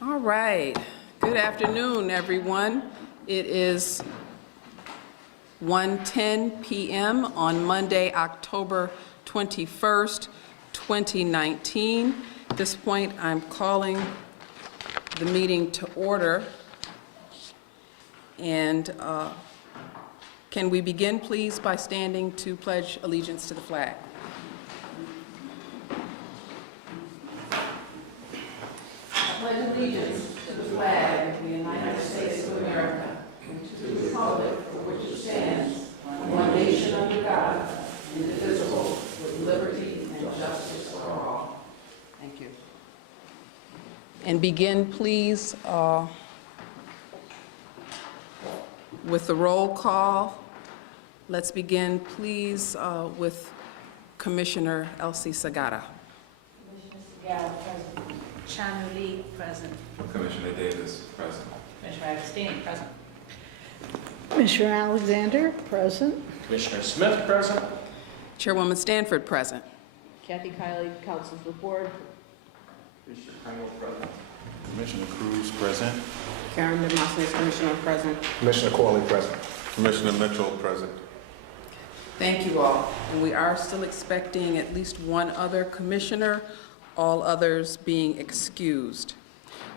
All right. Good afternoon, everyone. It is 1:10 p.m. on Monday, October 21st, 2019. At this point, I'm calling the meeting to order. And can we begin, please, by standing to pledge allegiance to the flag? I pledge allegiance to the flag of the United States of America and to the republic for which it stands, one nation under God, indivisible, with liberty and justice for all. Thank you. And begin, please, with the roll call. Let's begin, please, with Commissioner Elsie Sagata. Commissioner Sagata, present. Chandra Lee, present. Commissioner Davis, present. Commissioner Agostini, present. Commissioner Alexander, present. Commissioner Smith, present. Chairwoman Stanford, present. Kathy Kiley, Council for Board. Commissioner Pringle, present. Commissioner Cruz, present. Karen DeMoss, Commissioner present. Commissioner Corley, present. Commissioner Mitchell, present. Thank you all. And we are still expecting at least one other commissioner, all others being excused.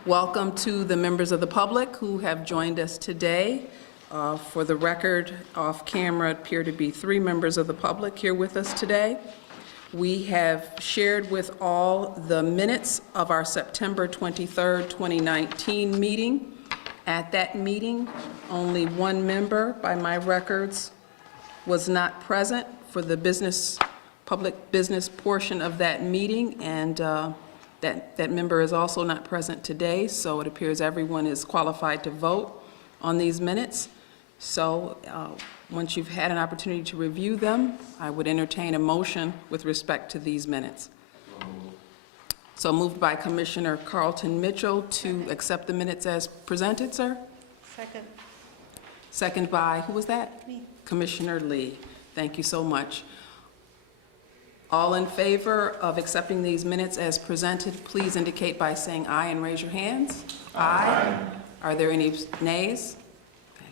Welcome to the members of the public who have joined us today. For the record, off camera appear to be 3 members of the public here with us today. We have shared with all the minutes of our September 23rd, 2019 meeting. At that meeting, only 1 member, by my records, was not present for the public business portion of that meeting, and that member is also not present today, so it appears everyone is qualified to vote on these minutes. So once you've had an opportunity to review them, I would entertain a motion with respect to these minutes. So moved by Commissioner Carlton Mitchell to accept the minutes as presented, sir? Second. Second by, who was that? Me. Commissioner Lee. Thank you so much. All in favor of accepting these minutes as presented, please indicate by saying aye and raise your hands. Aye. Are there any nays? Okay.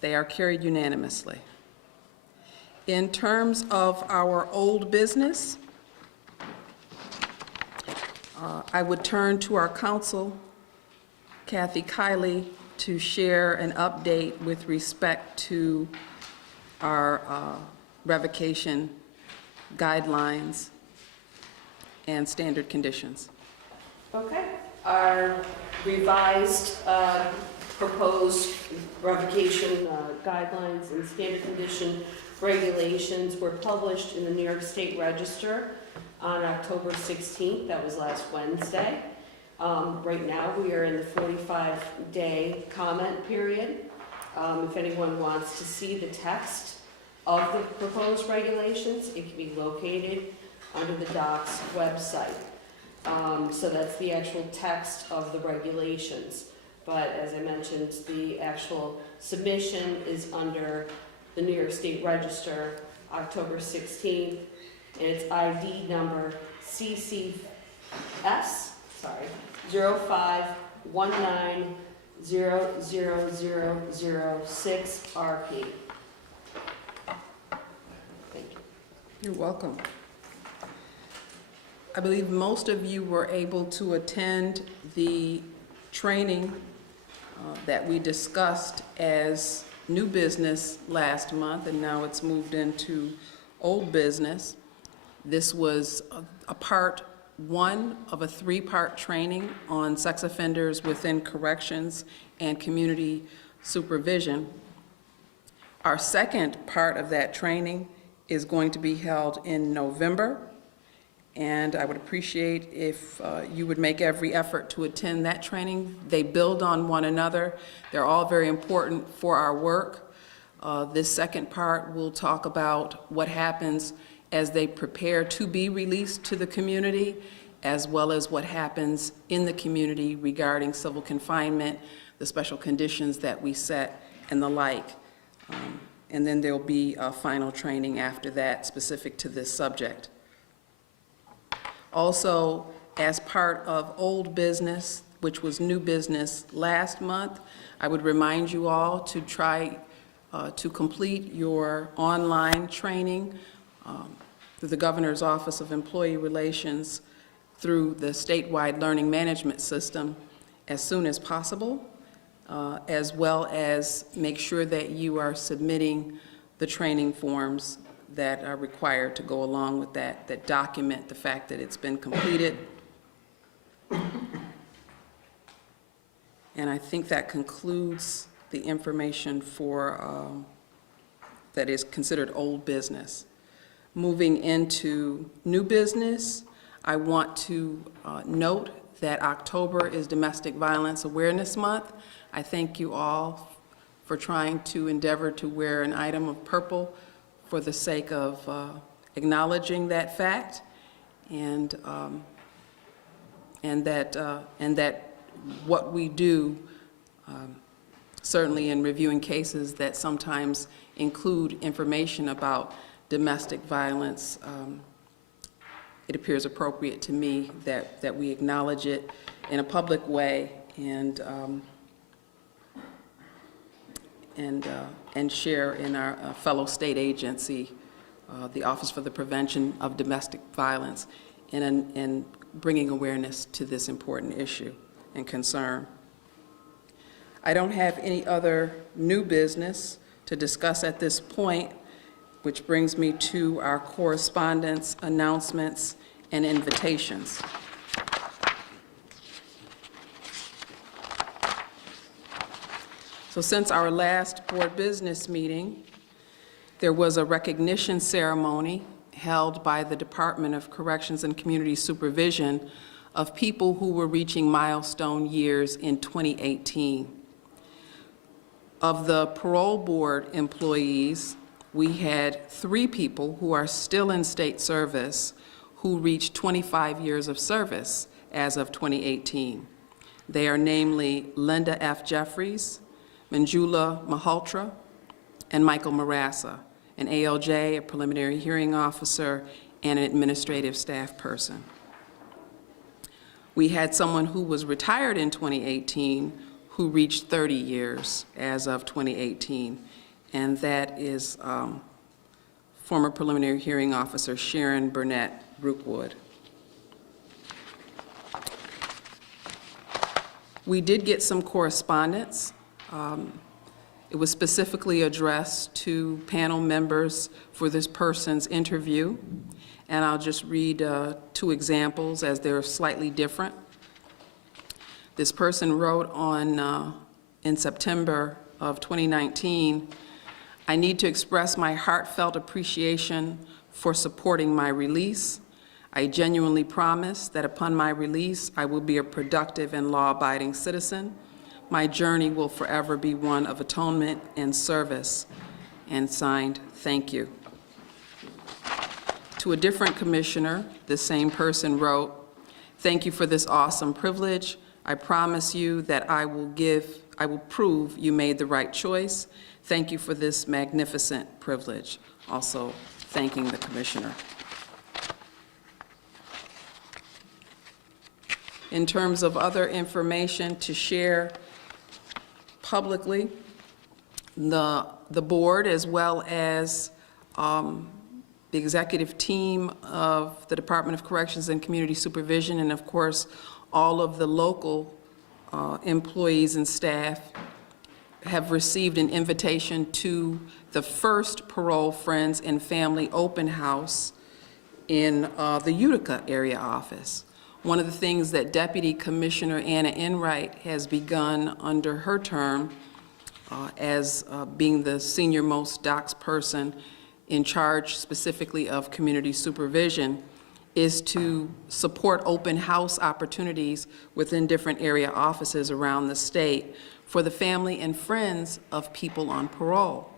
They are carried unanimously. In terms of our old business, I would turn to our counsel, Kathy Kiley, to share an update with respect to our revocation guidelines and standard conditions. Okay. Our revised proposed revocation guidelines and standard condition regulations were published in the New York State Register on October 16th. That was last Wednesday. Right now, we are in the 45-day comment period. If anyone wants to see the text of the proposed regulations, it can be located under the DOCS website. So that's the actual text of the regulations. But as I mentioned, the actual submission is under the New York State Register, October 16th, and it's ID number CCS, 0519000006RP. Thank you. You're welcome. I believe most of you were able to attend the training that we discussed as new business last month, and now it's moved into old business. This was a part 1 of a 3-part training on sex offenders within corrections and community supervision. Our second part of that training is going to be held in November, and I would appreciate if you would make every effort to attend that training. They build on one another. They're all very important for our work. This second part will talk about what happens as they prepare to be released to the community, as well as what happens in the community regarding civil confinement, the special conditions that we set, and the like. And then there'll be a final training after that specific to this subject. Also, as part of old business, which was new business last month. I would remind you all to try to complete your online training through the Governor's Office of Employee Relations through the statewide learning management system as soon as possible, as well as make sure that you are submitting the training forms that are required to go along with that, that document the fact that it's been completed. And I think that concludes the information for, that is considered old business. Moving into new business, I want to note that October is Domestic Violence Awareness Month. I thank you all for trying to endeavor to wear an item of purple for the sake of acknowledging that fact, and that what we do, certainly in reviewing cases that sometimes include information about domestic violence, it appears appropriate to me that we acknowledge it in a public way and share in our fellow state agency, the Office for the Prevention of Domestic Violence, in bringing awareness to this important issue and concern. I don't have any other new business to discuss at this point, which brings me to our correspondence, announcements, and invitations. So since our last board business meeting, there was a recognition ceremony held by the Department of Corrections and Community Supervision of people who were reaching milestone years in 2018. Of the parole board employees, we had 3 people who are still in state service who reached 25 years of service as of 2018. They are namely Linda F. Jeffries, Manjula Malhotra, and Michael Marassa, an ALJ, a preliminary hearing officer, and an administrative staff person. We had someone who was retired in 2018 who reached 30 years as of 2018, and that is former preliminary hearing officer Sharon Burnett Rookwood. We did get some correspondence. It was specifically addressed to panel members for this person's interview, and I'll just read 2 examples as they're slightly different. This person wrote in September of 2019, "I need to express my heartfelt appreciation for supporting my release. I genuinely promise that upon my release, I will be a productive and law-abiding citizen. My journey will forever be one of atonement and service." And signed, "Thank you." To a different commissioner, the same person wrote, "Thank you for this awesome privilege. I promise you that I will prove you made the right choice. Thank you for this magnificent privilege." Also thanking the commissioner. In terms of other information to share publicly, the board, as well as the executive team of the Department of Corrections and Community Supervision, and of course, all of the local employees and staff, have received an invitation to the first Parole Friends and Family Open House in the Utica area office. One of the things that Deputy Commissioner Anna Enright has begun under her term as being the senior-most docs person in charge specifically of community supervision is to support open house opportunities within different area offices around the state for the family and friends of people on parole.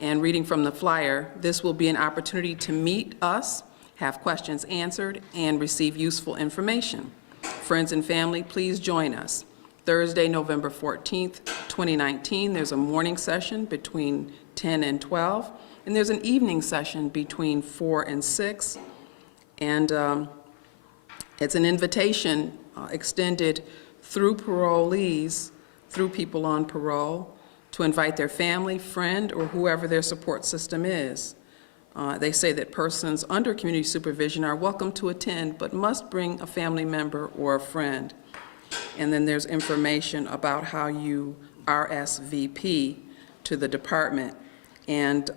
And reading from the flyer, this will be an opportunity to meet us, have questions answered, and receive useful information. Friends and family, please join us. Thursday, November 14th, 2019, there's a morning session between 10 and 12, and there's an evening session between 4 and 6. And it's an invitation extended through parolees, through people on parole, to invite their family, friend, or whoever their support system is. They say that persons under community supervision are welcome to attend, but must bring a family member or a friend. And then there's information about how you RSVP to the department. And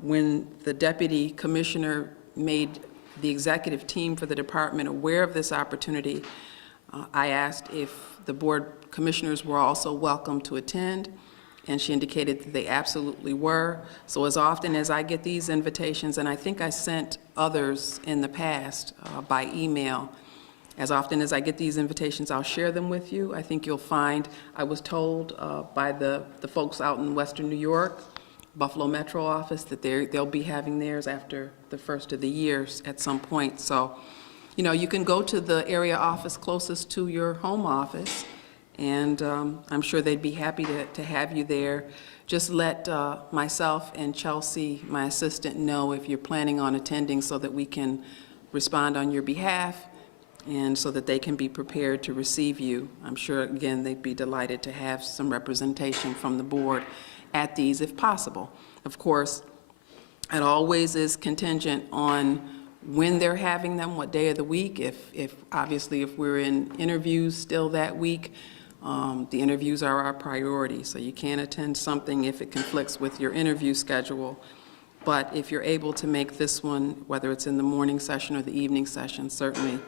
when the deputy commissioner made the executive team for the department aware of this opportunity, I asked if the board commissioners were also welcome to attend, and she indicated that they absolutely were. So as often as I get these invitations, and I think I sent others in the past by email, as often as I get these invitations, I'll share them with you. I think you'll find, I was told by the folks out in Western New York, Buffalo Metro office, that they'll be having theirs after the first of the years at some point. So, you know, you can go to the area office closest to your home office, and I'm sure they'd be happy to have you there. Just let myself and Chelsea, my assistant, know if you're planning on attending so that we can respond on your behalf and so that they can be prepared to receive you. I'm sure, again, they'd be delighted to have some representation from the board at these if possible. Of course, it always is contingent on when they're having them, what day of the week. If obviously, if we're in interviews still that week, the interviews are our priority, so you can't attend something if it conflicts with your interview schedule. But if you're able to make this one, whether it's in the morning session or the evening session, certainly,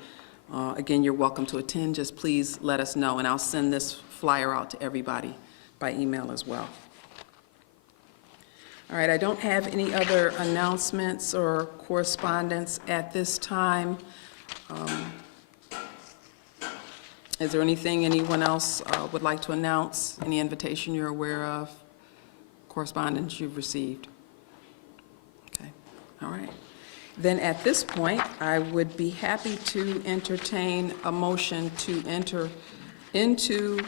again, you're welcome to attend. Just please let us know, and I'll send this flyer out to everybody by email as well. All right, I don't have any other announcements or correspondence at this time. Is there anything anyone else would like to announce? Any invitation you're aware of? Correspondence you've received? Okay, all right. Then at this point, I would be happy to entertain a motion to enter into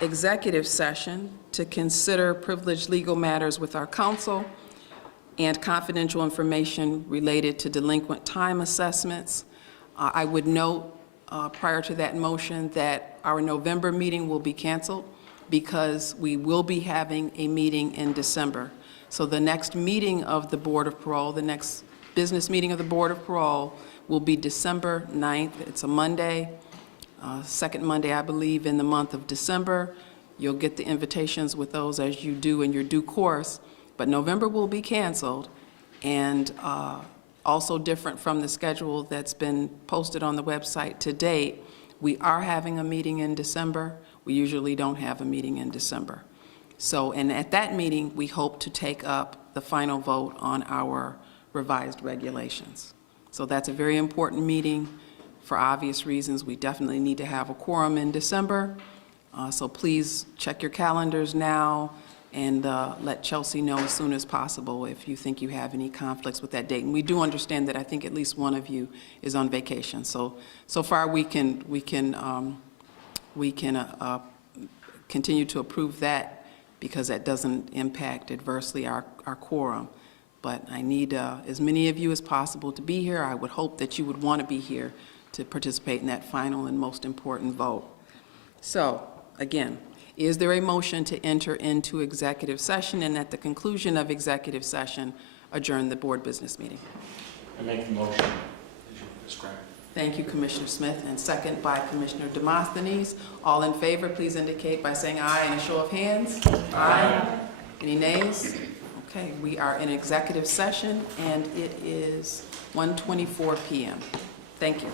executive session to consider privileged legal matters with our counsel and confidential information related to delinquent time assessments. I would note prior to that motion that our November meeting will be canceled because we will be having a meeting in December. So the next meeting of the Board of Parole, the next business meeting of the Board of Parole will be December 9th. It's a Monday, second Monday, I believe, in the month of December. You'll get the invitations with those as you do in your due course, but November will be canceled, and also different from the schedule that's been posted on the website to date. We are having a meeting in December. We usually don't have a meeting in December. So, and at that meeting, we hope to take up the final vote on our revised regulations. So that's a very important meeting for obvious reasons. We definitely need to have a quorum in December. So please check your calendars now and let Chelsea know as soon as possible if you think you have any conflicts with that date. And we do understand that I think at least one of you is on vacation. So far we can continue to approve that because that doesn't impact adversely our quorum. But I need as many of you as possible to be here. I would hope that you would want to be here to participate in that final and most important vote. So, again, is there a motion to enter into executive session and at the conclusion of executive session, adjourn the board business meeting? I make the motion as you described. Thank you, Commissioner Smith, and second by Commissioner Demosthenes. All in favor, please indicate by saying aye in a show of hands. Aye. Any nays? Okay, we are in executive session, and it is 1:24 p.m. Thank you.